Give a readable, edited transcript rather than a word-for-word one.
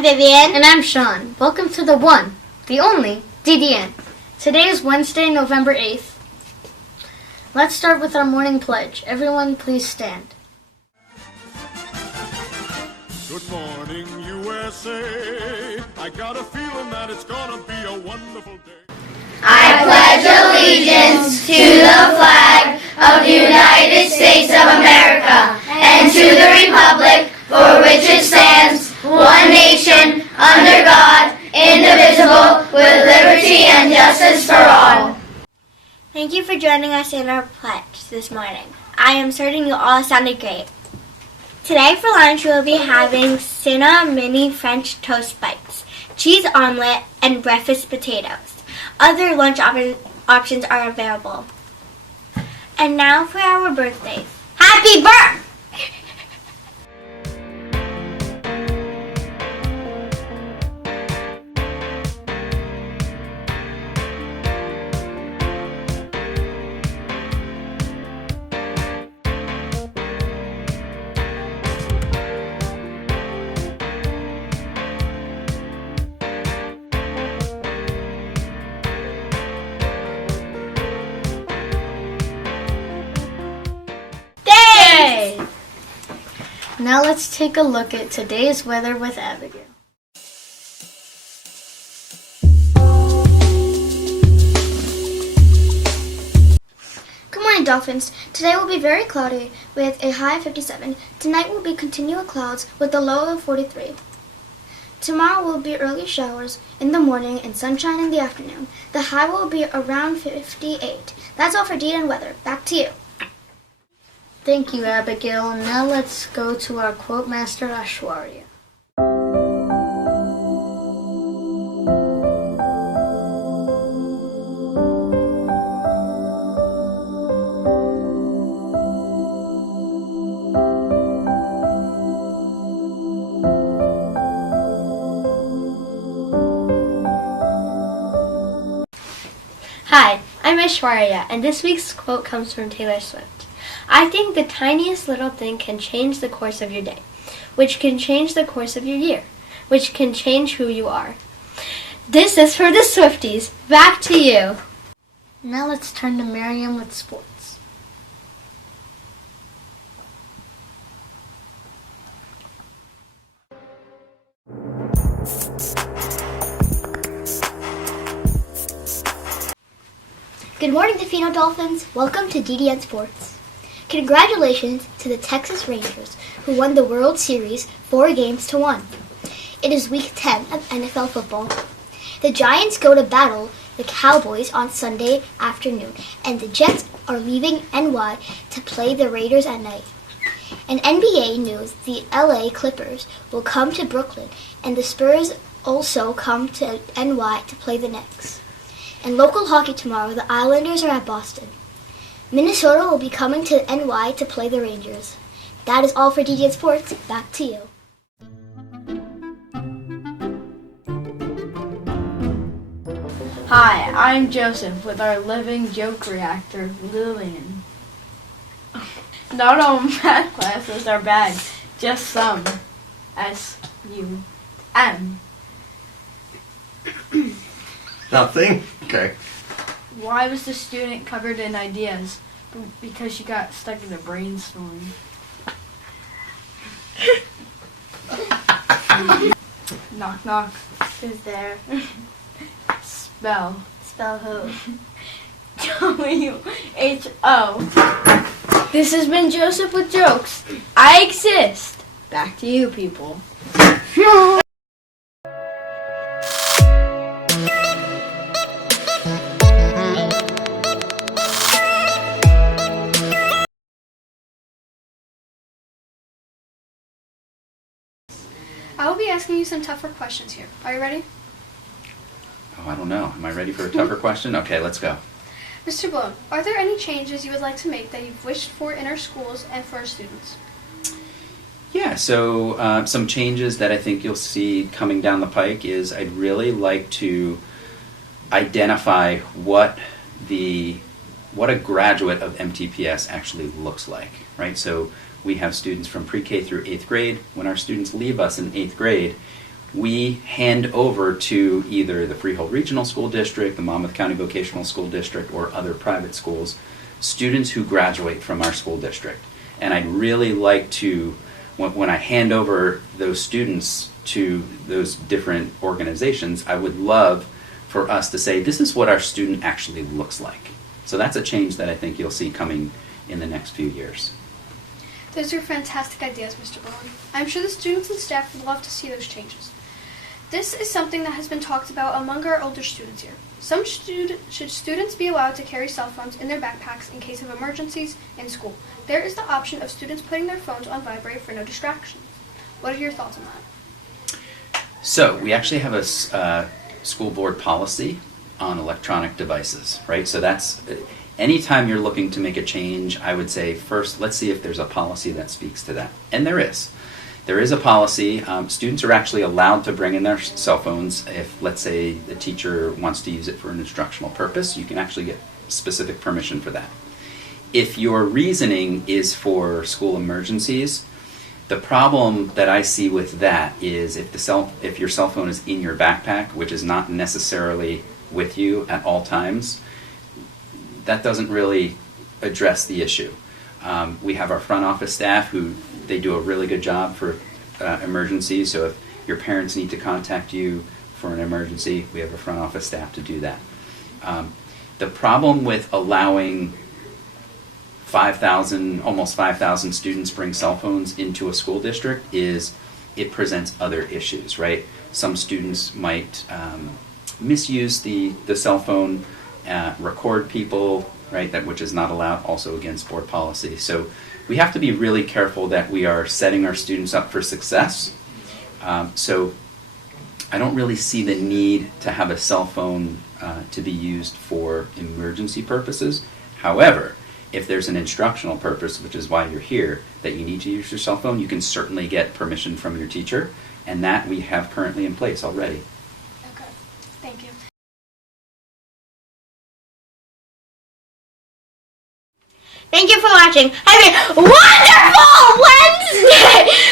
I'm Vivian. And I'm Sean. Welcome to the one, the only, DDN. Today is Wednesday, November 8th. Let's start with our morning pledge. Everyone please stand. Good morning, USA. I got a feeling that it's gonna be a wonderful day. I pledge allegiance to the flag of the United States of America and to the republic for which it stands, one nation, under God, indivisible, with liberty and justice for all. Thank you for joining us in our pledge this morning. I am certain you all sounded great. Today for lunch we will be having Cinna mini French toast bites, cheese omelet, and breakfast potatoes. Other lunch options are available. And now for our birthdays. Happy birthday! Now let's take a look at today's weather with Abigail. Good morning, Dolphins. Today will be very cloudy with a high of 57. Tonight will be continual clouds with a low of 43. Tomorrow will be early showers in the morning and sunshine in the afternoon. The high will be around 58. That's all for DDN weather. Back to you. Thank you, Abigail. Now let's go to our quote master, Ashwarya. Hi, I'm Ashwarya, and this week's quote comes from Taylor Swift. I think the tiniest little thing can change the course of your day, which can change the course of your year, which can change who you are. This is for the Swifties. Back to you. Now let's turn to Miriam with sports. Good morning, Tofino Dolphins. Welcome to DDN Sports. Congratulations to the Texas Rangers, who won the World Series 4-1. It is Week 10 of NFL football. The Giants go to battle the Cowboys on Sunday afternoon, and the Jets are leaving NY to play the Raiders at night. In NBA news, the LA Clippers will come to Brooklyn, and the Spurs also come to NY to play the Knicks. In local hockey tomorrow, the Islanders are at Boston. Minnesota will be coming to NY to play the Rangers. That is all for DDN Sports. Back to you. Hi, I'm Joseph with our living joke reactor, Lillian. Not all math classes are bad, just some. S-U-M. Nothing? Okay. Why was the student covered in ideas? Because she got stuck in a brainstorm. Knock, knock. Who's there? Spell. Spell who? W-H-O. This has been Joseph with Jokes. I exist. Back to you, people. I will be asking you some tougher questions here. Are you ready? Oh, I don't know. Am I ready for a tougher question? Okay, let's go. Mr. Bloom, are there any changes you would like to make that you've wished for in our schools and for our students? Yeah, so some changes that I think you'll see coming down the pike is I'd really like to identify what a graduate of MTPS actually looks like, right? So we have students from pre-K through 8th grade. When our students leave us in 8th grade, we hand over to either the Freehold Regional School District, the Monmouth County Vocational School District, or other private schools, students who graduate from our school district. And I'd really like to, when I hand over those students to those different organizations, I would love for us to say, this is what our student actually looks like. So that's a change that I think you'll see coming in the next few years. Those are fantastic ideas, Mr. Bowen. I'm sure the students and staff would love to see those changes. This is something that has been talked about among our older students here. Should students be allowed to carry cell phones in their backpacks in case of emergencies in school? There is the option of students putting their phones on vibrate for no distractions. What are your thoughts on that? So we actually have a school board policy on electronic devices, right? So that's, anytime you're looking to make a change, I would say first, let's see if there's a policy that speaks to that. And there is. There is a policy. Students are actually allowed to bring in their cell phones if, let's say, the teacher wants to use it for an instructional purpose. You can actually get specific permission for that. If your reasoning is for school emergencies, the problem that I see with that is if your cell phone is in your backpack, which is not necessarily with you at all times, that doesn't really address the issue. We have our front office staff who they do a really good job for emergencies. So if your parents need to contact you for an emergency, we have a front office staff to do that. The problem with allowing almost 5,000 students bring cell phones into a school district is it presents other issues, right? Some students might misuse the cell phone, record people, right? Which is not allowed, also against board policy. So we have to be really careful that we are setting our students up for success. So I don't really see the need to have a cell phone to be used for emergency purposes. However, if there's an instructional purpose, which is why you're here, that you need to use your cell phone, you can certainly get permission from your teacher, and that we have currently in place already. Okay, thank you. Thank you for watching. Have a wonderful Wednesday!